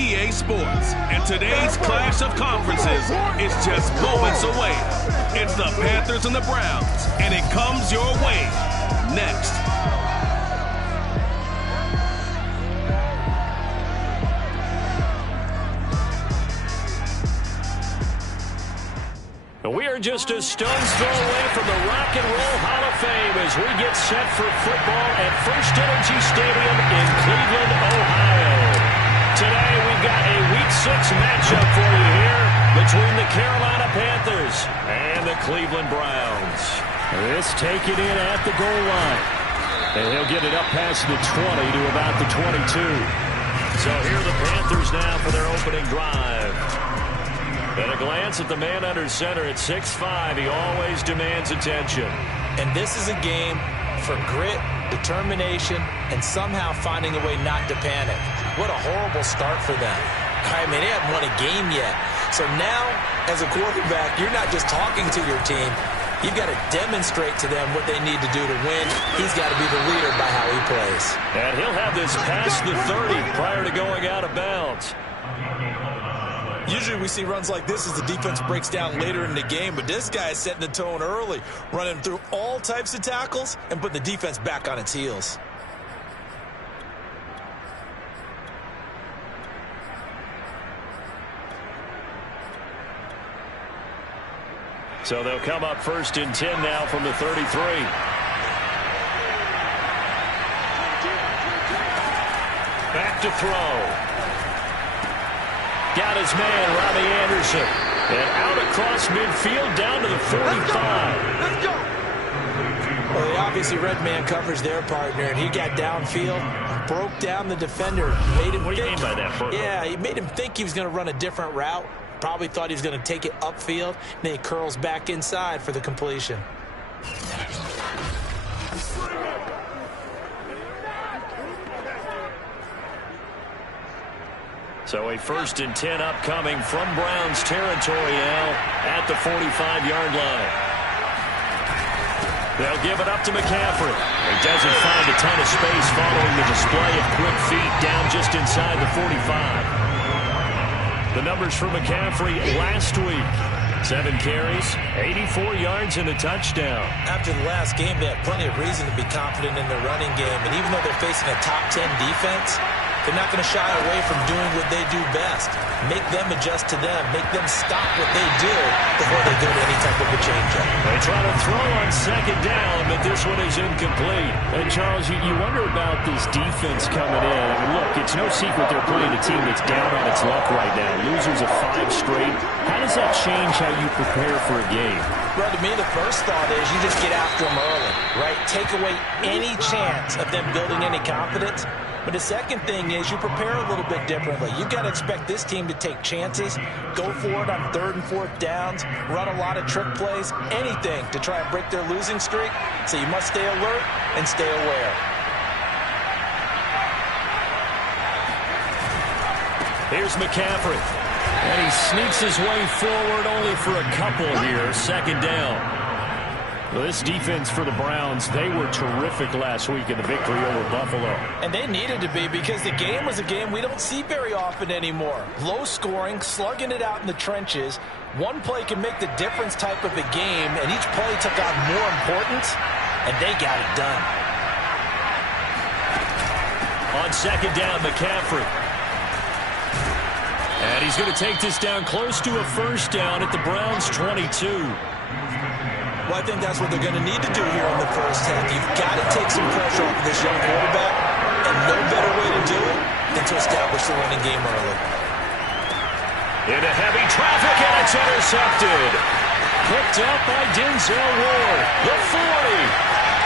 EA Sports. And today's clash of conferences is just moments away. It's the Panthers and the Browns, and it comes your way next. We are just a stone's throw away from the Rock and Roll Hall of Fame as we get set for football at First Energy Stadium in Cleveland, Ohio. Today we've got a Week 6 matchup for you here between the Carolina Panthers and the Cleveland Browns. This taken in at the goal line. And he'll get it up past the 20 to about the 22. So here are the Panthers now for their opening drive. At a glance at the man under center at 6'5", he always demands attention. And this is a game for grit, determination, and somehow finding a way not to panic. What a horrible start for them. I mean, they haven't won a game yet. So now, as a quarterback, you're not just talking to your team. You've got to demonstrate to them what they need to do to win. He's got to be the leader by how he plays. And he'll have this past the 30 prior to going out of bounds. Usually we see runs like this as the defense breaks down later in the game, but this guy is setting the tone early, running through all types of tackles and putting the defense back on its heels. So they'll come up 1st and 10 now from the 33. Back to throw. Got his man, Robbie Anderson. And out across midfield down to the 45. Let's go. Well, they obviously read man coverage their partner, and he got downfield, broke down the defender. Made him what do you mean by that, Burko? Yeah, he made him think he was going to run a different route. Probably thought he was going to take it upfield. Then he curls back inside for the completion. So a 1st and 10 upcoming from Browns territory now at the 45-yard line. They'll give it up to McCaffrey. He doesn't find a ton of space following the display of quick feet down just inside the 45. The numbers for McCaffrey last week. 7 carries, 84 yards, and a touchdown. After the last game, they have plenty of reason to be confident in their running game. And even though they're facing a top 10 defense, they're not going to shy away from doing what they do best. Make them adjust to them. Make them stop what they do before they go to any type of a change-up. They try to throw on 2nd down, but this one is incomplete. And, Charles, you wonder about this defense coming in. I mean, look, it's no secret they're playing a team that's down on its luck right now. Losers of 5 straight. How does that change how you prepare for a game? Well, to me, the first thought is you just get after them early, right? Take away any chance of them building any confidence. But the second thing is you prepare a little bit differently. You've got to expect this team to take chances, go for it on 3rd and 4th downs, run a lot of trick plays, anything to try and break their losing streak. So you must stay alert and stay aware. Here's McCaffrey. And he sneaks his way forward only for a couple here. 2nd down. Well, this defense for the Browns, they were terrific last week in the victory over Buffalo. And they needed to be because the game was a game we don't see very often anymore. Low scoring, slugging it out in the trenches. One play can make the difference type of a game, and each play took on more importance, and they got it done. On 2nd down, McCaffrey. And he's going to take this down close to a 1st down at the Browns' 22. Well, I think that's what they're going to need to do here in the first half. You've got to take some pressure off of this young quarterback, and no better way to do it than to establish the running game early. Into heavy traffic, and it's intercepted. Picked up by Denzel Ward. The 40,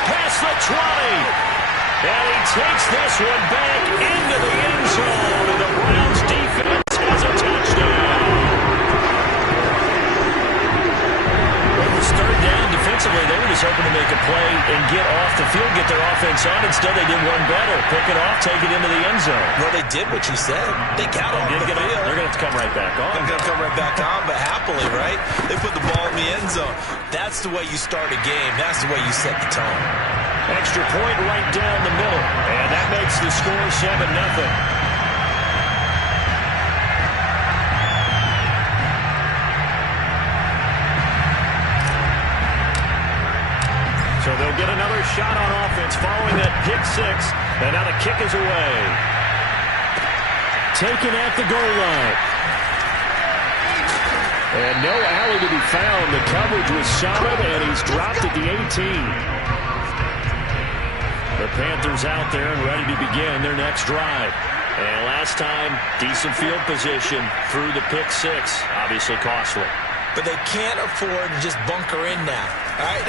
past the 20. And he takes this one back into the end zone, and the Browns defense has a touchdown. Third down defensively, they were just hoping to make a play and get off the field, get their offense on. Instead, they did one better. Pick it off, take it into the end zone. Well, they did what you said. They got off the field. They're going to have to come right back on. They're going to come right back on, but happily, right? They put the ball in the end zone. That's the way you start a game. That's the way you set the tone. Extra point right down the middle. And that makes the score 7-0. They'll get another shot on offense following that pick six. And now the kick is away. Taken at the goal line. And no alley to be found. The coverage was solid, and he's dropped at the 18. The Panthers out there and ready to begin their next drive. And last time, decent field position through the pick six. Obviously costly. But they can't afford to just bunker in now. All right,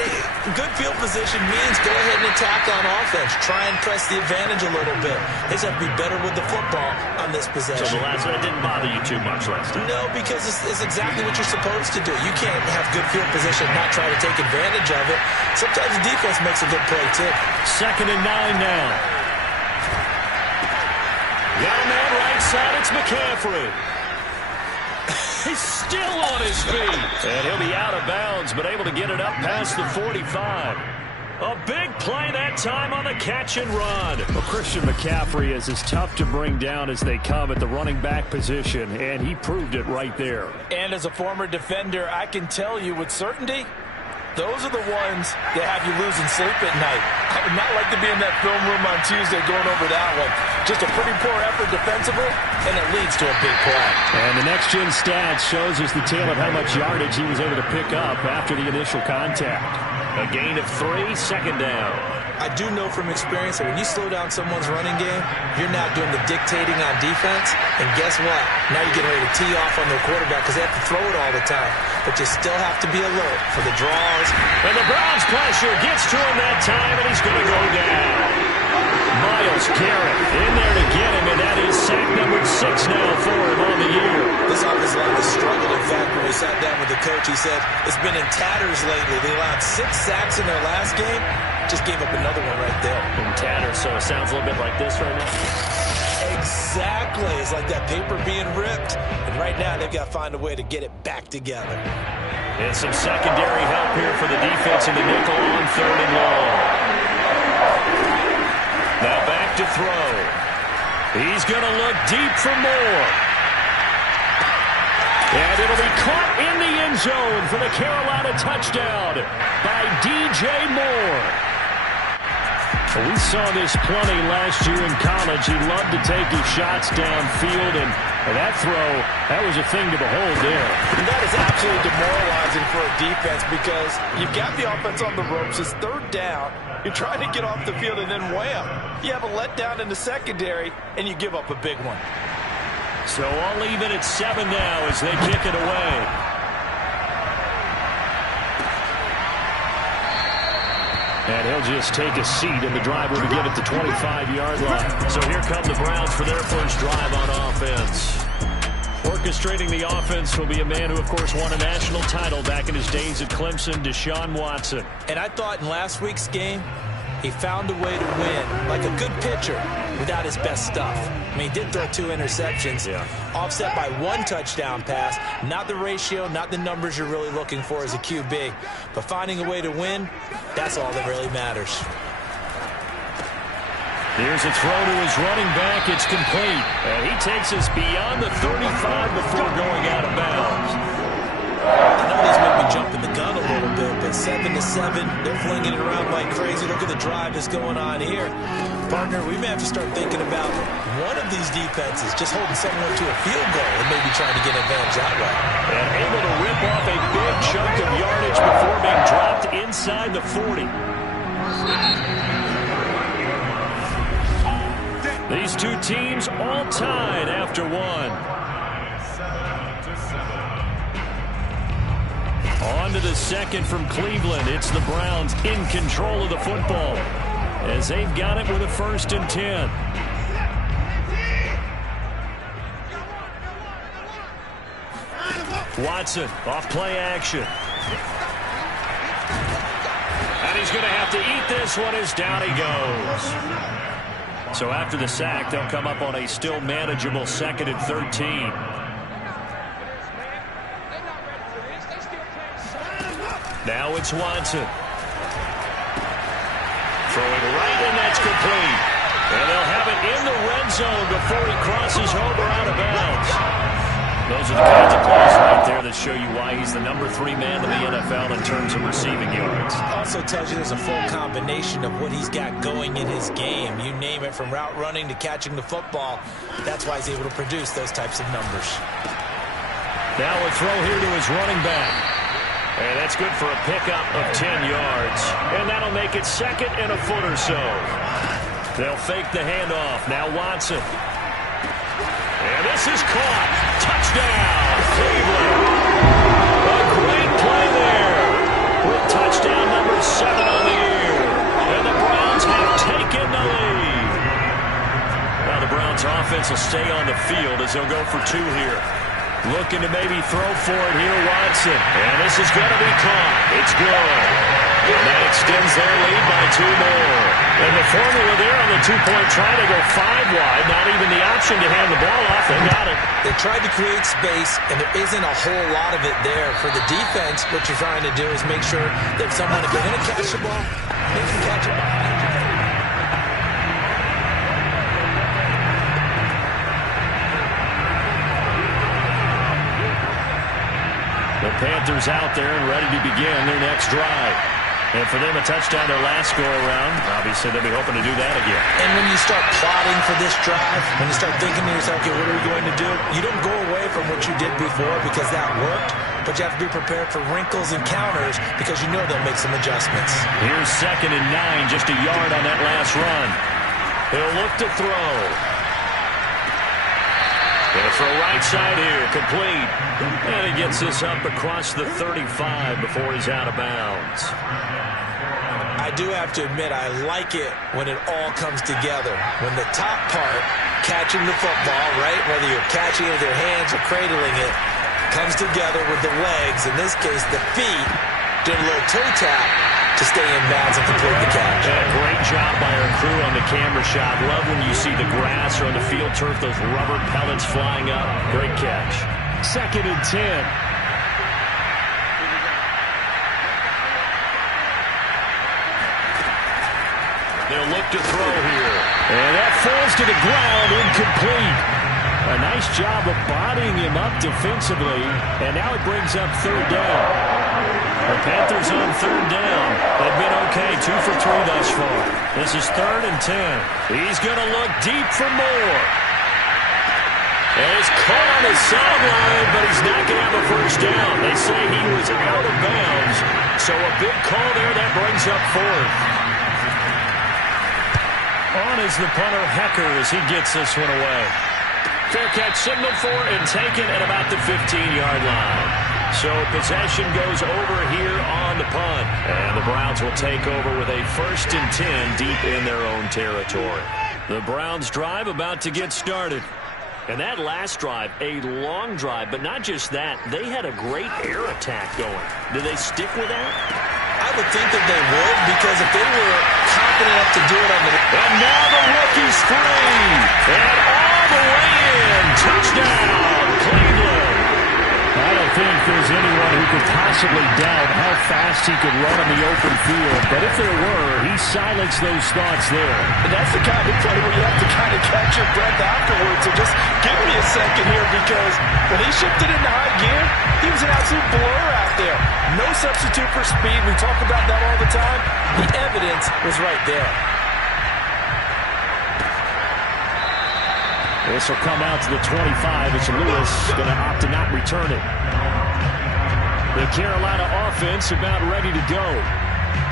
good field position means go ahead and attack on offense. Try and press the advantage a little bit. They just have to be better with the football on this possession. So the last one, it didn't bother you too much last time? No, because it's exactly what you're supposed to do. You can't have good field position and not try to take advantage of it. Sometimes the defense makes a good play, too. 2nd and 9 now. Got a man right side. It's McCaffrey. He's still on his feet. And he'll be out of bounds, but able to get it up past the 45. A big play that time on the catch and run. Well, Christian McCaffrey is as tough to bring down as they come at the running back position, and he proved it right there. And as a former defender, I can tell you with certainty, those are the ones that have you losing sleep at night. I would not like to be in that film room on Tuesday going over that one. Just a pretty poor effort defensively, and it leads to a big play. And the next-gen stats shows us the tale of how much yardage he was able to pick up after the initial contact. A gain of 3, 2nd down. I do know from experience that when you slow down someone's running game, you're now doing the dictating on defense. And guess what? Now you're getting ready to tee off on their quarterback because they have to throw it all the time. But you still have to be alert for the draws. And the Browns pressure gets to him that time, and he's going to go down. Myles Garrett in there to get him, and that is sack number 6 now for him on the year. This offensive line has struggled. In fact, when we sat down with the coach, he said it's been in tatters lately. They allowed 6 sacks in their last game. Just gave up another one right there. In tatters, so it sounds a little bit like this right now. Exactly. It's like that paper being ripped. And right now, they've got to find a way to get it back together. And some secondary help here for the defense in the nickel on 3rd and long. Now back to throw. He's going to look deep for more. And it'll be caught in the end zone for the Carolina touchdown by DJ Moore. We saw this plenty last year in college. He loved to take his shots downfield, and that throw, that was a thing to behold there. And that is absolutely demoralizing for a defense because you've got the offense on the ropes. It's 3rd down. You're trying to get off the field, and then wham, you have a letdown in the secondary, and you give up a big one. So I'll leave it at 7 now as they kick it away. And he'll just take a seat, and the drive will begin at the 25-yard line. So here come the Browns for their first drive on offense. Orchestrating the offense will be a man who, of course, won a national title back in his days at Clemson, Deshaun Watson. And I thought in last week's game, he found a way to win, like a good pitcher, without his best stuff. I mean, he did throw 2 interceptions, offset by 1 touchdown pass. Not the ratio, not the numbers you're really looking for as a QB. But finding a way to win, that's all that really matters. Here's a throw to his running back. It's complete. And he takes us beyond the 35 before going out of bounds. I know these might be jumping the gun a little bit, but 7-7, they're flinging it around like crazy. Look at the drive that's going on here. Partner, we may have to start thinking about one of these defenses just holding someone to a field goal and maybe trying to get an advantage that way. And able to rip off a big chunk of yardage before being dropped inside the 40. These two teams all tied after 1. On to the second from Cleveland. It's the Browns in control of the football as they've got it with a 1st and 10. Watson off play action. And he's going to have to eat this one as down he goes. So after the sack, they'll come up on a still manageable 2nd and 13. Now it's Watson. Throwing right, and that's complete. And they'll have it in the red zone before he crosses over out of bounds. Those are the kinds of plays right there that show you why he's the number 3 man in the NFL in terms of receiving yards. Also tells you there's a full combination of what he's got going in his game. You name it, from route running to catching the football. That's why he's able to produce those types of numbers. Now a throw here to his running back. And that's good for a pickup of 10 yards. And that'll make it second and a foot or so. They'll fake the handoff. Now Watson. And this is caught. Touchdown, Cleveland. A great play there. With touchdown number 7 on the year. And the Browns have taken the lead. Now the Browns offense will stay on the field as they'll go for 2 here. Looking to maybe throw for it here, Watson. And this is going to be caught. It's good. And that extends their lead by 2 more. And the formula there on the 2-point try to go 5 wide. Not even the option to hand the ball off. They got it. They tried to create space, and there isn't a whole lot of it there. For the defense, what you're trying to do is make sure that someone, if they're going to catch the ball, they can catch it behind you. The Panthers out there and ready to begin their next drive. And for them, a touchdown their last go-around. Obviously, they'll be hoping to do that again. And when you start plotting for this drive, when you start thinking to yourself, okay, what are we going to do? You don't go away from what you did before because that worked, but you have to be prepared for wrinkles and counters because you know they'll make some adjustments. Here's 2nd and 9, just a yard on that last run. He'll look to throw. Gonna throw right side here, complete. And he gets this up across the 35 before he's out of bounds. I do have to admit, I like it when it all comes together. When the top part, catching the football, right, whether you're catching it with your hands or cradling it, comes together with the legs, in this case the feet, doing a little toe tap to stay in bounds and complete the catch. And a great job by our crew on the camera shot. Love when you see the grass or on the field turf, those rubber pellets flying up. Great catch. 2nd and 10. They'll look to throw here. And that falls to the ground, incomplete. A nice job of bodying him up defensively. And now it brings up 3rd down. The Panthers on 3rd down. They've been okay, 2 for 3 thus far. This is 3rd and 10. He's going to look deep for more. And he's caught on his sideline, but he's not going to have a first down. They say he was out of bounds. So a big call there, that brings up 4th. On is the punter, Hecker, as he gets this one away. Fair catch signaled for and taken at about the 15-yard line. So possession goes over here on the punt. And the Browns will take over with a 1st and 10 deep in their own territory. The Browns drive about to get started. And that last drive, a long drive, but not just that. They had a great air attack going. Do they stick with that? I would think that they would, because if they were confident enough to do it on the... And now the rookie's free. And all the way in. Touchdown, Cleveland. I don't think there's anyone who could possibly doubt how fast he could run on the open field. But if there were, he silenced those thoughts there. And that's the kind of play where you have to kind of catch your breath afterwards. So just give me a second here, because when he shifted into high gear, he was an absolute blur out there. No substitute for speed. We talk about that all the time. The evidence was right there. This will come out to the 25. It's Lewis going to opt to not return it. The Carolina offense about ready to go.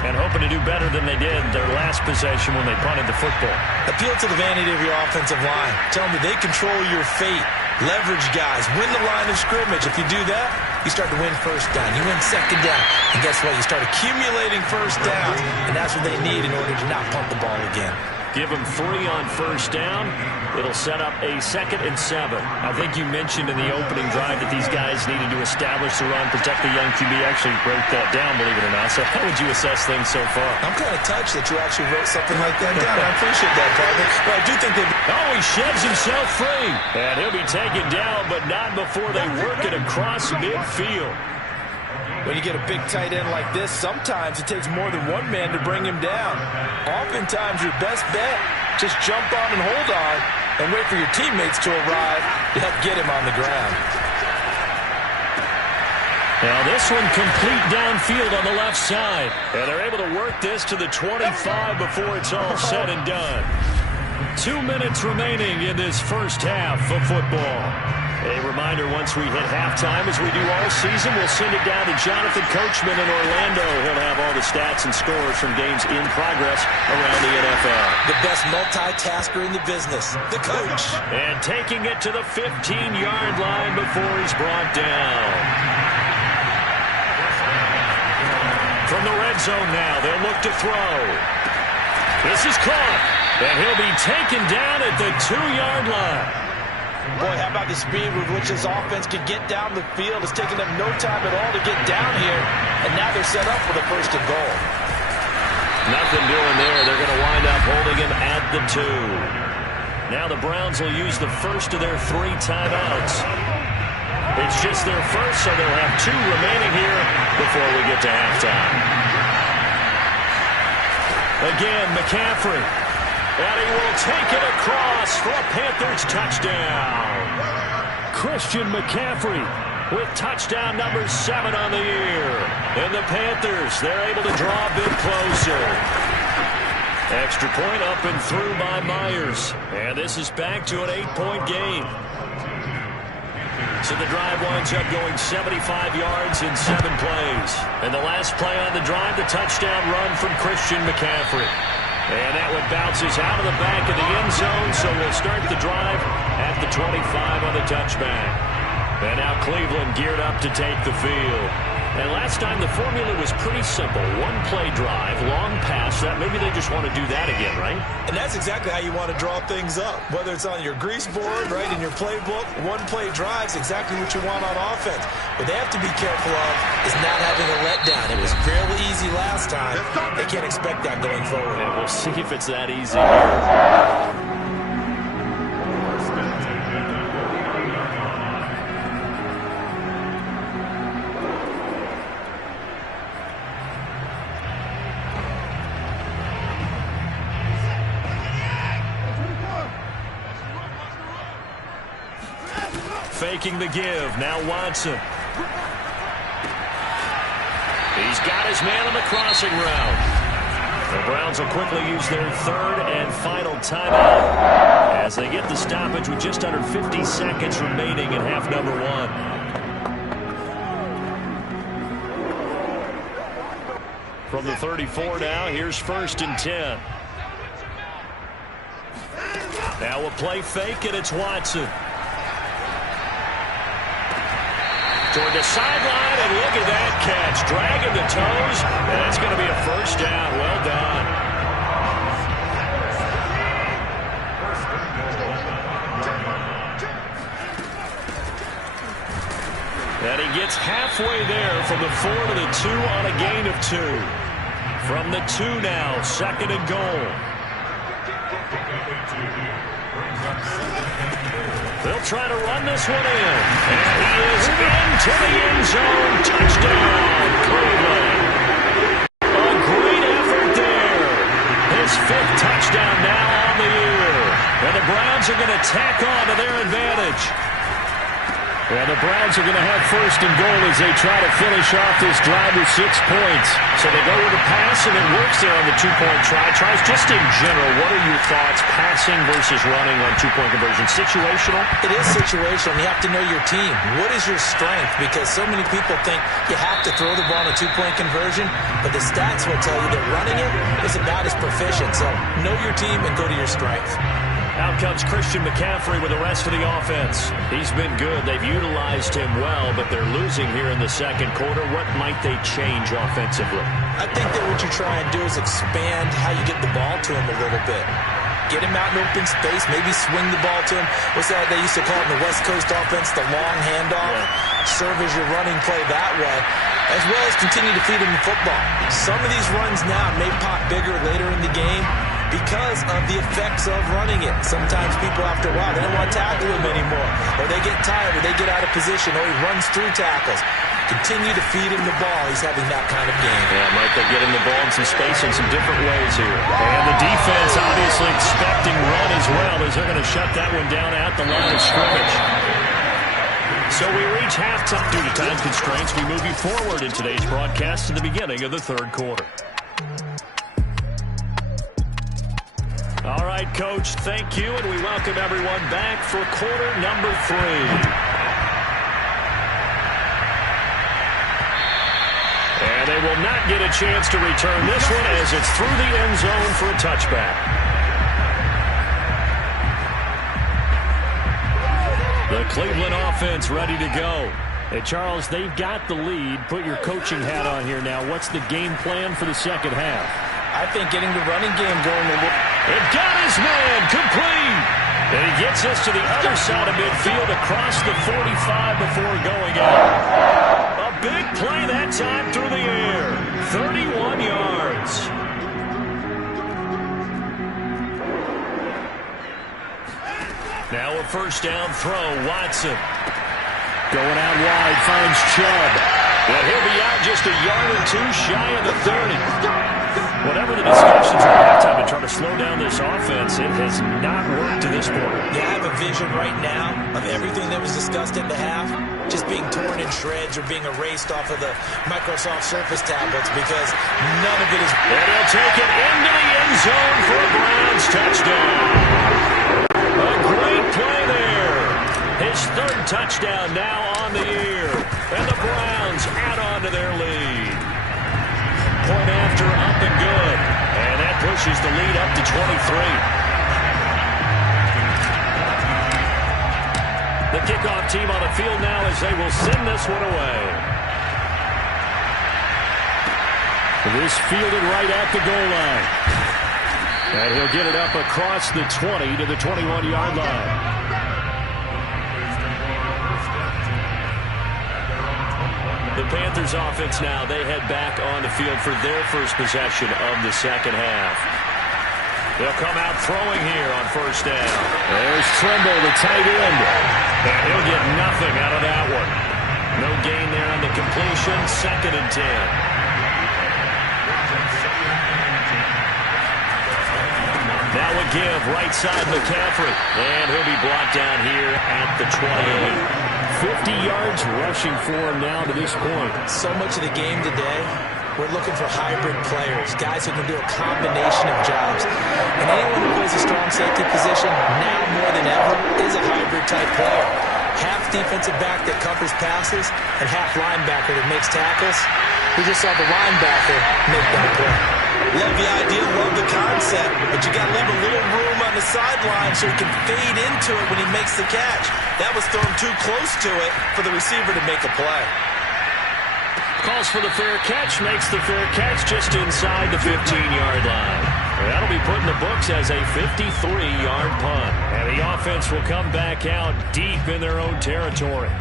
And hoping to do better than they did their last possession when they punted the football. Appeal to the vanity of your offensive line. Tell them they control your fate. Leverage guys. Win the line of scrimmage. If you do that, you start to win 1st down. You win 2nd down. And guess what? You start accumulating 1st downs. And that's what they need in order to not punt the ball again. Give them 3 on 1st down. It'll set up a 2nd and 7. I think you mentioned in the opening drive that these guys needed to establish the run, protect the young QB. Actually wrote that down, believe it or not. So how would you assess things so far? I'm kind of touched that you actually wrote something like that down. I appreciate that, partner. But I do think they... Oh, he sheds himself free. And he'll be taken down, but not before they work it across midfield. When you get a big tight end like this, sometimes it takes more than one man to bring him down. Oftentimes, your best bet, just jump on and hold on and wait for your teammates to arrive to help get him on the ground. Now this one complete downfield on the left side. And they're able to work this to the 25 before it's all said and done. 2 minutes remaining in this first half of football. A reminder, once we hit halftime, as we do all season, we'll send it down to Jonathan Coachman in Orlando. He'll have all the stats and scores from games in progress around the NFL. The best multitasker in the business, the coach. And taking it to the 15-yard line before he's brought down. From the red zone now, they'll look to throw. This is caught, and he'll be taken down at the 2-yard line. Boy, how about the speed with which this offense can get down the field? It's taken them no time at all to get down here, and now they're set up for the first and goal. Nothing doing there. They're going to wind up holding him at the 2. Now the Browns will use the first of their 3 timeouts. It's just their first, so they'll have 2 remaining here before we get to halftime. Again, McCaffrey. And he will take it across for a Panthers touchdown. Christian McCaffrey with touchdown number 7 on the year. And the Panthers, they're able to draw a bit closer. Extra point up and through by Myers. And this is back to an 8-point game. So the drive winds up going 75 yards in 7 plays. And the last play on the drive, the touchdown run from Christian McCaffrey. And that one bounces out of the back of the end zone, so we'll start the drive at the 25 on the touchback. And now Cleveland geared up to take the field. And last time the formula was pretty simple. 1-play drive, long pass. That maybe they just want to do that again, right? And that's exactly how you want to draw things up. Whether it's on your grease board, right, in your playbook, 1-play drive's exactly what you want on offense. What they have to be careful of is not having a letdown. It was fairly easy last time. They can't expect that going forward. And we'll see if it's that easy here. Faking the give. Now Watson. He's got his man on the crossing route. The Browns will quickly use their 3rd and final timeout as they get the stoppage with just under 50 seconds remaining in half number 1. From the 34 now, here's 1st and 10. Now a play fake, and it's Watson. Toward the sideline, and look at that catch. Dragging the toes, and that's going to be a first down. Well done. And he gets halfway there from the 4 to the 2 on a gain of 2. From the 2 now, 2nd and goal. They'll try to run this one in. And he is into the end zone. Touchdown, Cleveland. A great effort there. His 5th touchdown now on the year. And the Browns are going to tack on to their advantage. And the Browns are going to have 1st and goal as they try to finish off this drive with 6 points. So they go with a pass, and it works there on the 2-point try. Tries just in general, what are your thoughts, passing versus running on 2-point conversion? Situational? It is situational. You have to know your team. What is your strength? Because so many people think you have to throw the ball in a 2-point conversion, but the stats will tell you that running it is about as proficient. So know your team and go to your strength. Out comes Christian McCaffrey with the rest of the offense. He's been good. They've utilized him well, but they're losing here in the 2nd quarter. What might they change offensively? I think that what you try and do is expand how you get the ball to him a little bit. Get him out in open space, maybe swing the ball to him. What's that they used to call it in the West Coast offense, the long handoff? Yeah. Serve as your running play that way, as well as continue to feed him the football. Some of these runs now may pop bigger later in the game because of the effects of running it. Sometimes people, after a while, they don't want to tackle him anymore, or they get tired, or they get out of position, or he runs through tackles. Continue to feed him the ball. He's having that kind of game. Yeah, Mike, they'll get him the ball in some space in some different ways here. And the defense obviously expecting run as well, as they're going to shut that one down at the line of scrimmage. So we reach halftime. Due to time constraints, we move you forward in today's broadcast to the beginning of the third quarter. All right, Coach, thank you, and we welcome everyone back for quarter number 3. And they will not get a chance to return this one as it's through the end zone for a touchback. The Cleveland offense ready to go. Hey, Charles, they've got the lead. Put your coaching hat on here now. What's the game plan for the second half? I think getting the running game going a little. It got his man complete. And he gets us to the other side of midfield across the 45 before going out. A big play that time through the air. 31 yards. Now a first down throw. Watson. Going out wide, finds Chubb. Well, he'll be out just a yard or two shy of the 30. Whatever the discussions at halftime to try to slow down this offense, it has not worked to this point. Yeah, I have a vision right now of everything that was discussed at the half just being torn in shreds or being erased off of the Microsoft Surface tablets because none of it is. And he'll take it into the end zone for a Browns touchdown. A great play there. His third touchdown now on the year. And the Browns add on to their lead. Point after, up and good. And that pushes the lead up to 23. The kickoff team on the field now as they will send this one away. This fielded right at the goal line. And he'll get it up across the 20 to the 21-yard line. The Panthers offense now, they head back on the field for their first possession of the second half. They'll come out throwing here on first down. There's Trimble, the tight end. And he'll get nothing out of that one. No gain there on the completion, 2nd and 10. Now a give, right side McCaffrey. And he'll be brought down here at the 28. 50 yards rushing for him now to this point. So much of the game today, we're looking for hybrid players, guys who can do a combination of jobs. And anyone who plays a strong safety position, now more than ever, is a hybrid-type player. Half defensive back that covers passes and half linebacker that makes tackles. We just saw the linebacker make that play. Love the idea, love the concept, but you got to leave a little room on the sideline so he can fade into it when he makes the catch. That was thrown too close to it for the receiver to make a play. Calls for the fair catch, makes the fair catch just inside the 15-yard line. That'll be put in the books as a 53-yard punt. And the offense will come back out deep in their own territory.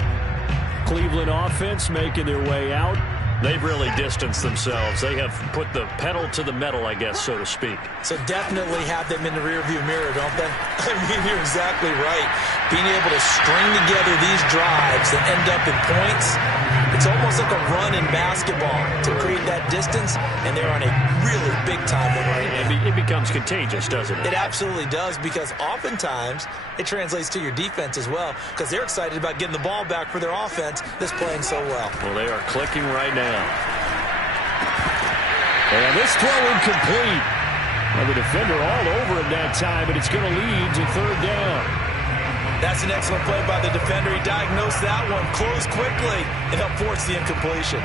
Cleveland offense making their way out. They've really distanced themselves. They have put the pedal to the metal, I guess, so to speak. So definitely have them in the rearview mirror, don't they? I mean, you're exactly right. Being able to string together these drives that end up in points, it's almost like a run in basketball to create that distance, and they're on a really big-time one right now. It becomes contagious, doesn't it? It absolutely does, because oftentimes it translates to your defense as well, because they're excited about getting the ball back for their offense that's playing so well. Well, they are clicking right now. And this throw incomplete. Well, the defender all over him that time, but it's going to lead to third down. That's an excellent play by the defender. He diagnosed that one, closed quickly, and helped force the incompletion.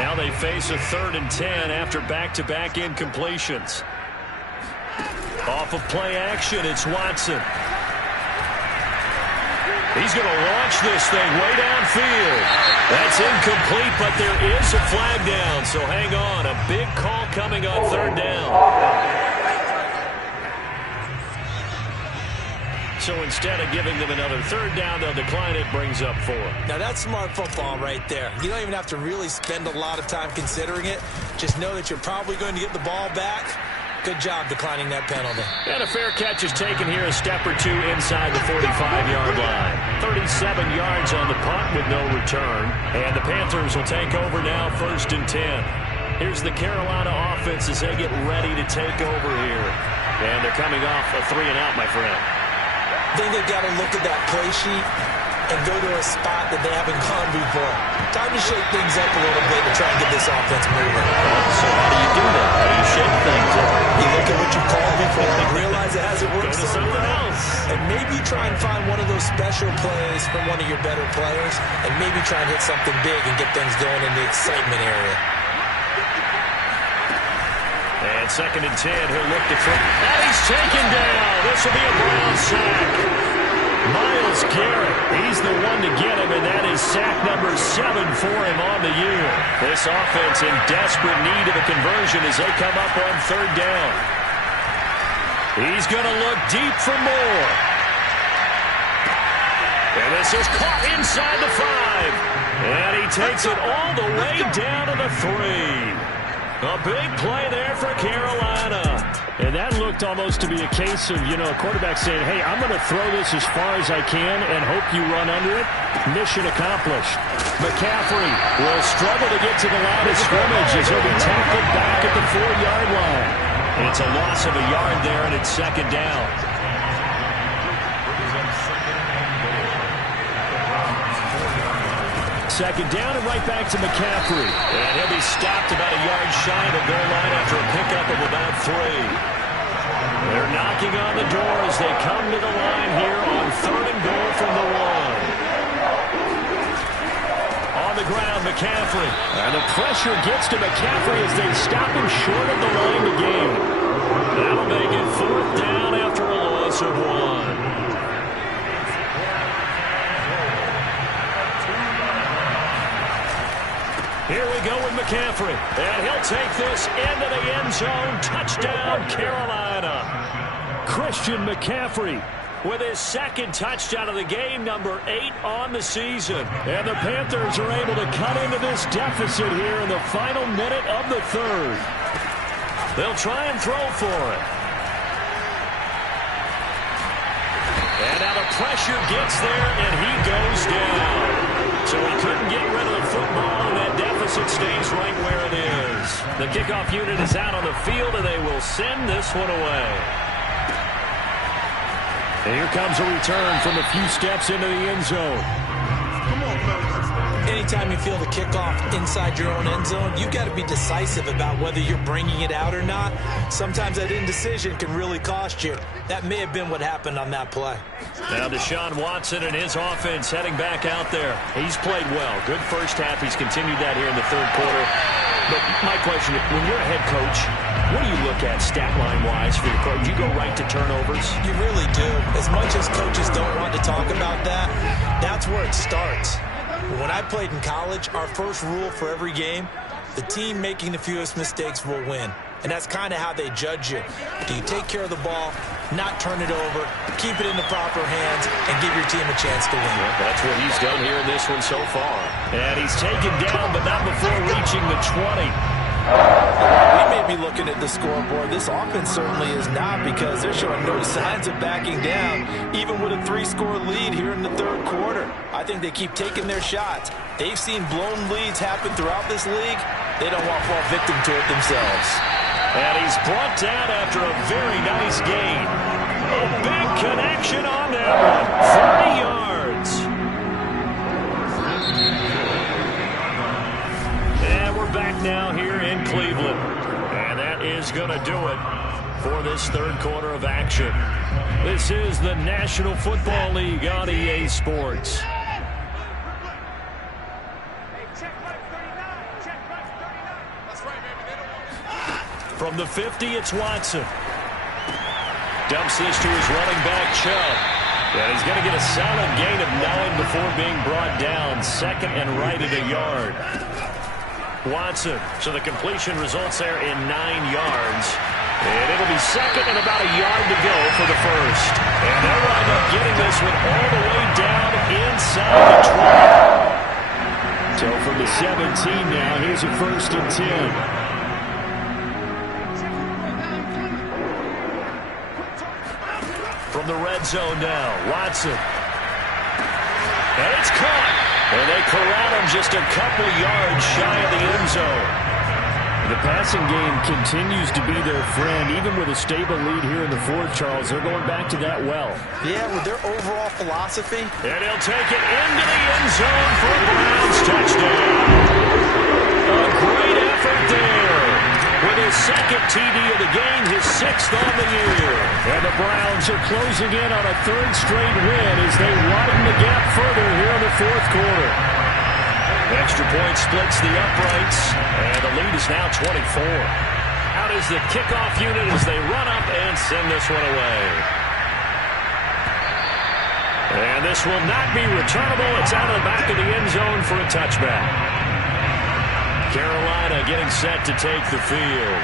Now they face a 3rd and 10 after back-to-back incompletions. Off of play action, it's Watson. He's going to launch this thing way downfield. That's incomplete, but there is a flag down, so hang on. A big call coming on third down. So instead of giving them another third down, they'll decline it, brings up 4. Now that's smart football right there. You don't even have to really spend a lot of time considering it. Just know that you're probably going to get the ball back. Good job declining that penalty. And a fair catch is taken here a step or two inside the 45-yard line. 37 yards on the punt with no return. And the Panthers will take over now, 1st and 10. Here's the Carolina offense as they get ready to take over here. And they're coming off a 3-and-out, my friend. I think they've got to look at that play sheet and go to a spot that they haven't gone before. Time to shake things up a little bit to try and get this offense moving. So how do you do that? How do you shake things up? You look at what you called before and realize it hasn't worked so something well. else. And maybe you try and find one of those special plays from one of your better players, and maybe try and hit something big and get things going in the excitement area. And 2nd and 10, he'll look to throw. And he's taken down. This will be a Brown sack. Myles Garrett, he's the one to get him, and that is sack number 7 for him on the year. This offense in desperate need of a conversion as they come up on 3rd down. He's going to look deep for more. And this is caught inside the 5. And he takes it all the way down to the 3. A big play there for Carolina. And that looked almost to be a case of, a quarterback saying, hey, I'm going to throw this as far as I can and hope you run under it. Mission accomplished. McCaffrey will struggle to get to the line of scrimmage as he'll be tackled back at the 4-yard line. And it's a loss of a yard there, and it's 2nd down. Second down and right back to McCaffrey. And he'll be stopped about a yard shy of the goal line after a pickup of about 3. They're knocking on the door as they come to the line here on 3rd and goal from the 1. On the ground, McCaffrey. And the pressure gets to McCaffrey as they stop him short of the line to gain. That'll make it 4th down after a loss of 1. Here we go with McCaffrey. And he'll take this into the end zone. Touchdown, Carolina. Christian McCaffrey with his 2nd touchdown of the game, number 8 on the season. And the Panthers are able to cut into this deficit here in the final minute of the 3rd. They'll try and throw for it. And now the pressure gets there, and he goes down. So he couldn't get rid of the football, and that deficit stays right where it is. The kickoff unit is out on the field, and they will send this one away. And here comes a return from a few steps into the end zone. Anytime you feel the kickoff inside your own end zone, you've got to be decisive about whether you're bringing it out or not. Sometimes that indecision can really cost you. That may have been what happened on that play. Now Deshaun Watson and his offense heading back out there. He's played well. Good first half. He's continued that here in the 3rd quarter. But my question, when you're a head coach, what do you look at stat line-wise for your coach? Do you go right to turnovers? You really do. As much as coaches don't want to talk about that, that's where it starts. When I played in college, our first rule for every game, the team making the fewest mistakes will win. And that's kind of how they judge you. Do you take care of the ball, not turn it over, keep it in the proper hands, and give your team a chance to win? Yeah, that's what he's done here in this one so far. And he's taken down, but not before reaching the 20. We may be looking at the scoreboard. This offense certainly is not, because they're showing no signs of backing down, even with a 3-score lead here in the 3rd quarter. I think they keep taking their shots. They've seen blown leads happen throughout this league. They don't want to fall victim to it themselves. And he's brought down after a very nice gain. A big connection on that one. 30 yards. And we're back now here in Cleveland. And that is going to do it for this 3rd quarter of action. This is the National Football League on EA Sports. From the 50, it's Watson. Dumps this to his running back, Chubb. And he's going to get a solid gain of 9 before being brought down. 2nd and right at a yard. Watson. So the completion results there in 9 yards. And it'll be 2nd and about a yard to go for the 1st. And they'll wind up getting this one all the way down inside the 20. So from the 17 now, here's a 1st and 10. From the red zone now, Watson. And it's caught. And they corral him just a couple yards shy of the end zone. The passing game continues to be their friend, even with a stable lead here in the fourth, Charles. They're going back to that well. Yeah, with their overall philosophy. And he'll take it into the end zone for a Browns touchdown. A great effort there. With his second TD of the game, his sixth on the year. And the Browns are closing in on a third straight win as they widen the gap further here in the fourth quarter. Extra point splits the uprights, and the lead is now 24. Out is the kickoff unit as they run up and send this one away. And this will not be returnable. It's out of the back of the end zone for a touchback. Carolina getting set to take the field.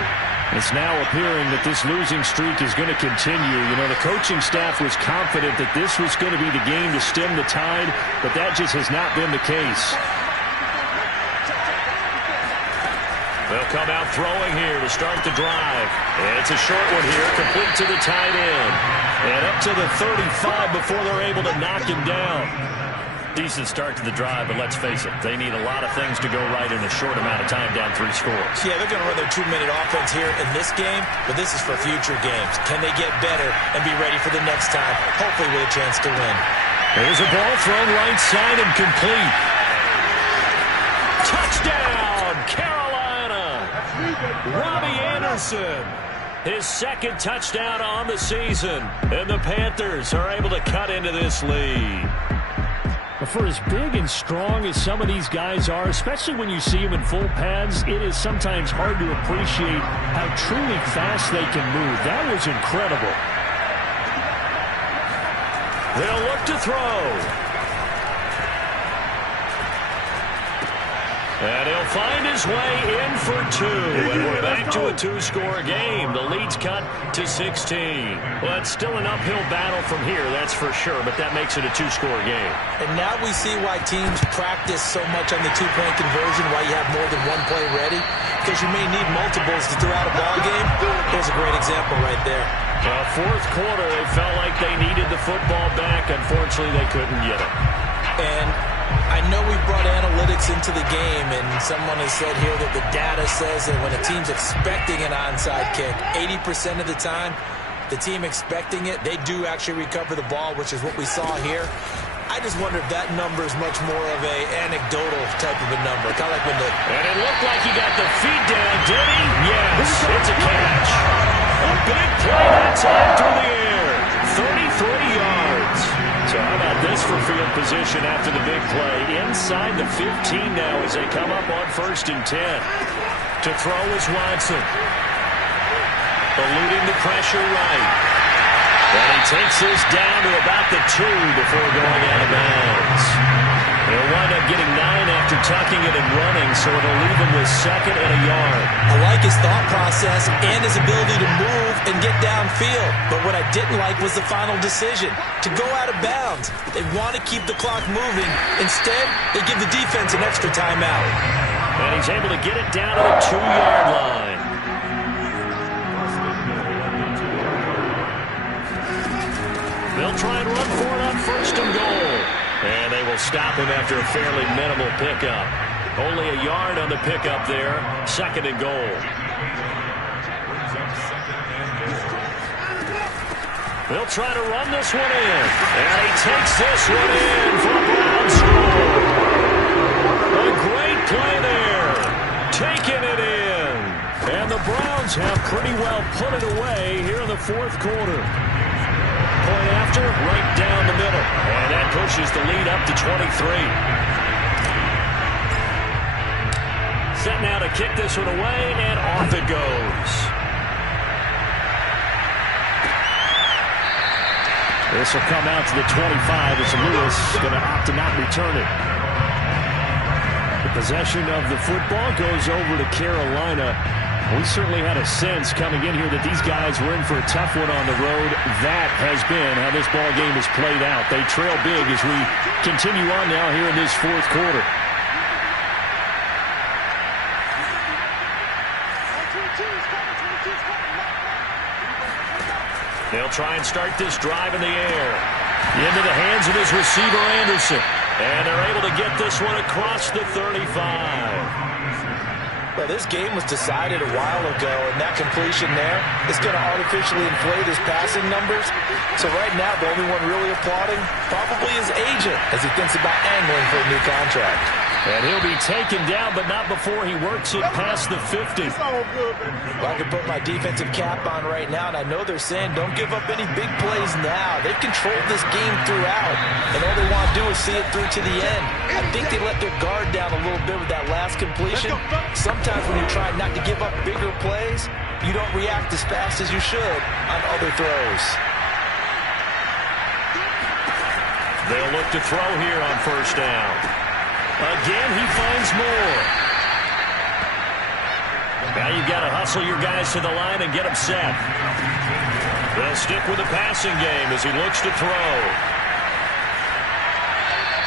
It's now appearing that this losing streak is going to continue. You know, the coaching staff was confident that this was going to be the game to stem the tide, but that just has not been the case. They'll come out throwing here to start the drive. And it's a short one here, complete to the tight end. And up to the 35 before they're able to knock him down. Decent start to the drive, but let's face it, they need a lot of things to go right in a short amount of time, down 3 scores. Yeah, they're going to run their 2-minute offense here in this game, but this is for future games. Can they get better and be ready for the next time, hopefully with a chance to win? There's a ball thrown right side and complete. Touchdown, Carolina! Robbie Anderson, his second touchdown on the season, and the Panthers are able to cut into this lead. For as big and strong as some of these guys are, especially when you see them in full pads, it is sometimes hard to appreciate how truly fast they can move. That was incredible. They'll look to throw. And he'll find his way in for 2. And we're back to a 2-score game. The lead's cut to 16. Well, it's still an uphill battle from here, that's for sure, but that makes it a 2-score game. And now we see why teams practice so much on the 2-point conversion, why you have more than one play ready, because you may need multiples to throw out a ball game. Here's a great example right there. Fourth quarter, they felt like they needed the football back. Unfortunately, they couldn't get it. And I know we brought analytics into the game, and someone has said here that the data says that when a team's expecting an onside kick, 80% of the time, the team expecting it, they do actually recover the ball, which is what we saw here. I just wonder if that number is much more of a anecdotal type of a number. Kind of like when the... And it looked like he got the feet down, did he? Yes, it's a catch. A big play that time through the air. 33 yards. So how about this for field position after the big play? Inside the 15 now as they come up on 1st and 10. To throw is Watson. Eluding the pressure right. And he takes this down to about the 2 before going out of bounds. He'll wind up getting 9 after tucking it and running, so it'll leave him with 2nd and a yard. I like his thought process and his ability to move and get downfield. But what I didn't like was the final decision, to go out of bounds. They want to keep the clock moving. Instead, they give the defense an extra timeout. And he's able to get it down to the 2-yard line. They'll try and run for it on 1st and goal. And they will stop him after a fairly minimal pickup. Only a yard on the pickup there. 2nd and goal. They'll try to run this one in. And he takes this one in for a Browns score. A great play there. Taking it in. And the Browns have pretty well put it away here in the fourth quarter. Point after, right down the middle. And that pushes the lead up to 23. Set now to kick this one away, and off it goes. This will come out to the 25 as Lewis going to opt to not return it. The possession of the football goes over to Carolina. We certainly had a sense coming in here that these guys were in for a tough one on the road. That has been how this ball game is played out. They trail big as we continue on now here in this fourth quarter. They'll try and start this drive in the air. Into the hands of his receiver, Anderson. And they're able to get this one across the 35. Well, this game was decided a while ago, and that completion there is going to artificially inflate his passing numbers. So right now, the only one really applauding probably his agent as he thinks about angling for a new contract. And he'll be taken down, but not before he works it past the 50. Well, I can put my defensive cap on right now, and I know they're saying don't give up any big plays now. They've controlled this game throughout, and all they want to do is see it through to the end. I think they let their guard down a little bit with that last completion. Sometimes when you're trying not to give up bigger plays, you don't react as fast as you should on other throws. They'll look to throw here on first down. Again, he finds more. Now you've got to hustle your guys to the line and get them set. They'll stick with the passing game as he looks to throw.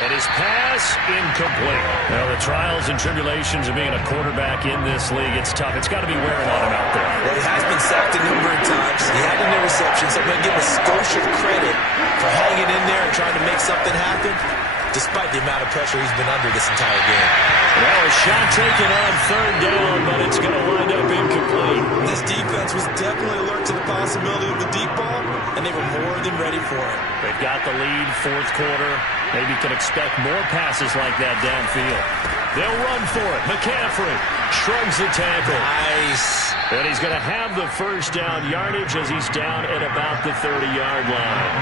And his pass incomplete. Well, the trials and tribulations of being a quarterback in this league, it's tough. It's got to be wearing on him out there. Well, he has been sacked a number of times. He had an interception, so I'm going to give him a skosh of credit for hanging in there and trying to make something happen, despite the amount of pressure he's been under this entire game. Well, a shot taken on third down, but it's going to wind up incomplete. This defense was definitely alert to the possibility of the deep ball, and they were more than ready for it. They've got the lead, fourth quarter. Maybe can expect more passes like that downfield. They'll run for it. McCaffrey shrugs the tackle. Nice. And he's going to have the first down yardage as he's down at about the 30-yard line.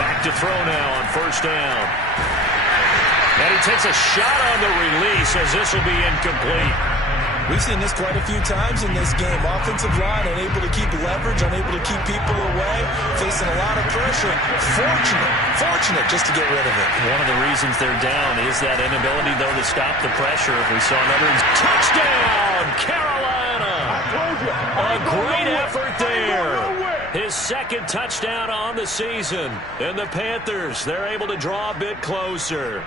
Back to throw now on first down. And he takes a shot on the release as this will be incomplete. We've seen this quite a few times in this game. Offensive line unable to keep leverage, unable to keep people away, facing a lot of pressure. Fortunate just to get rid of it. One of the reasons they're down is that inability, though, to stop the pressure. We saw another touchdown, Carolina. A great effort there. His second touchdown on the season. And the Panthers, they're able to draw a bit closer.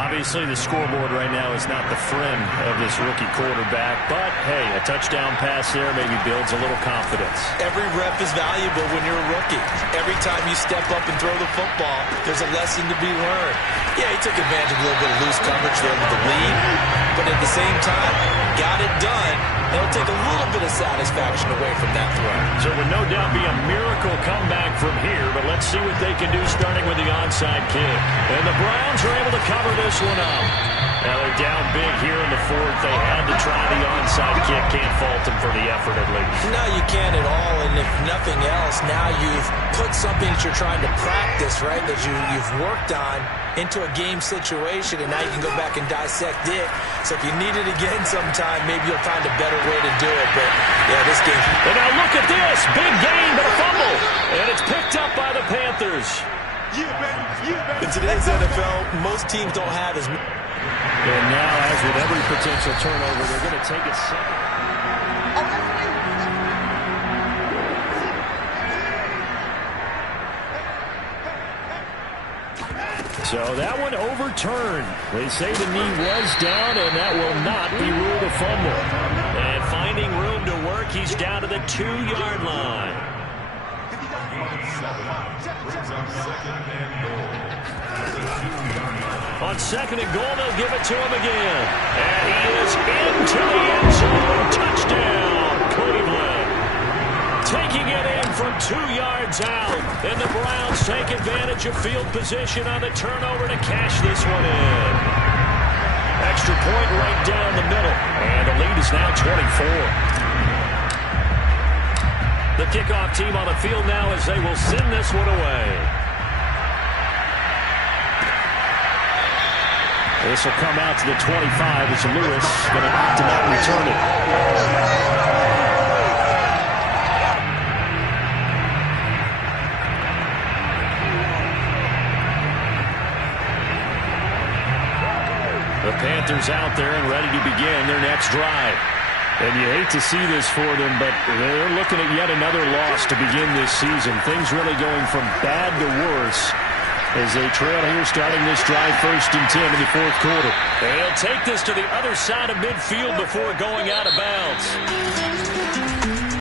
Obviously, the scoreboard right now is not the friend of this rookie quarterback, but, hey, a touchdown pass there maybe builds a little confidence. Every rep is valuable when you're a rookie. Every time you step up and throw the football, there's a lesson to be learned. Yeah, he took advantage of a little bit of loose coverage there with the lead, but at the same time, got it done. It'll take a little bit of satisfaction away from that throw. So it would no doubt be a miracle comeback from here, but let's see what they can do starting with the onside kick. And the Browns are able to cover this one up. Now they're down big here in the fourth. They had to try the onside kick. Can't fault them for the effort at least. No, you can't at all, and if nothing else, now you've put something that you're trying to practice, right, that you've worked on into a game situation, and now you can go back and dissect it. So if you need it again sometime, maybe you'll find a better way to do it. But, yeah, this game. And now look at this. Big gain, but a fumble. And it's picked up by the Panthers. In today's NFL, most teams don't have as many. And now, as with every potential turnover, they're going to take a second. So that one overturned. They say the knee was down, and that will not be ruled a fumble. And finding room to work, he's down to the 2-yard line. On second and goal, they'll give it to him again. And he is into the end zone. Touchdown, Cleveland. Taking it in from 2 yards out. And the Browns take advantage of field position on the turnover to cash this one in. Extra point right down the middle. And the lead is now 24. The kickoff team on the field now as they will send this one away. This will come out to the 25 as Lewis going to opt to not return it. The Panthers out there and ready to begin their next drive. And you hate to see this for them, but they're looking at yet another loss to begin this season. Things really going from bad to worse as they trail here starting this drive 1st and 10 in the fourth quarter. They'll take this to the other side of midfield before going out of bounds.